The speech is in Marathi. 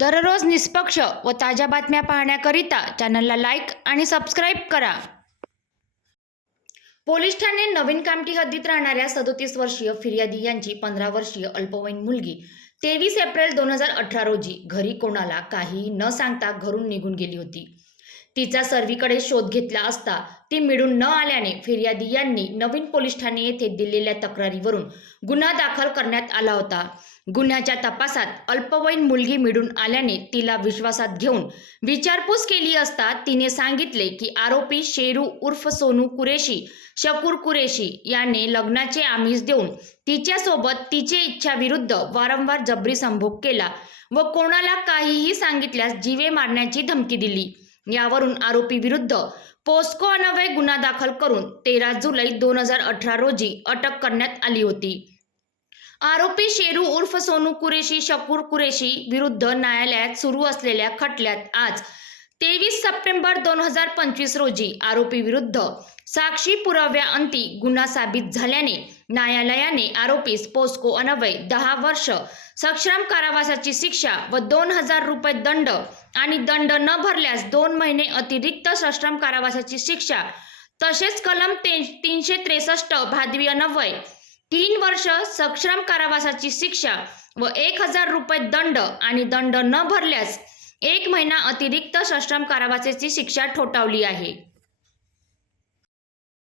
दररोज निष्पक्ष व ताज्या बातम्या पाहण्याकरिता चॅनलला लाईक आणि सबस्क्राईब करा. पोलीस ठाणे नवीन कामठी हद्दीत राहणाऱ्या सदोतीस वर्षीय फिर्यादी यांची पंधरा वर्षीय अल्पवयीन मुलगी तेवीस एप्रिल दोन हजार अठरा रोजी घरी कोणाला काहीही न सांगता घरून निघून गेली होती. तिचा सर्वीकडे शोध घेतला असता ती मिळून न आल्याने फिर्यादी यांनी नवीन पोलीस ठाणे येथे दिलेल्या तक्रारीवरून गुन्हा दाखल करण्यात आला होता. गुन्ह्याच्या तपासात अल्पवयीन मुलगी मिळून आल्याने तिला विश्वासात घेऊन विचारपूस केली असता तिने सांगितले की आरोपी शेरू उर्फ सोनू कुरेशी शकूर कुरेशी याने लग्नाचे आमिष देऊन तिच्यासोबत तिचे इच्छाविरुद्ध वारंवार जबरी संभोग केला व कोणाला काहीही सांगितल्यास जीवे मारण्याची धमकी दिली. यावरून आरोपी विरुद्ध पोस्को अन्वये गुन्हा दाखल करून तेरा जुलै दोन हजार अठरा रोजी अटक करण्यात आली होती. आरोपी शेरू उर्फ सोनू कुरेशी शकूर कुरेशी विरुद्ध न्यायालयात सुरू असलेल्या खटल्यात आज तेवीस सप्टेंबर दोन हजार पंचवीस रोजी आरोपी विरुद्ध साक्षी पुराव्याअंती गुन्हा साबित झाल्याने न्यायालयाने आरोपीस पोस्को अनवय दहा वर्ष सक्षम कारावासाची शिक्षा व दोन हजार रुपये दंड आणि दंड न भरल्यास दोन महिने अतिरिक्त सश्रम कारावासाची शिक्षा तसेच कलम ते तीनशे त्रेसष्ट भादवी अनवय तीन वर्ष सक्षम कारावासाची शिक्षा व एक हजार रुपये दंड आणि दंड न भरल्यास एक महिना अतिरिक्त सश्रम कारावासाची शिक्षा ठोठावली आहे.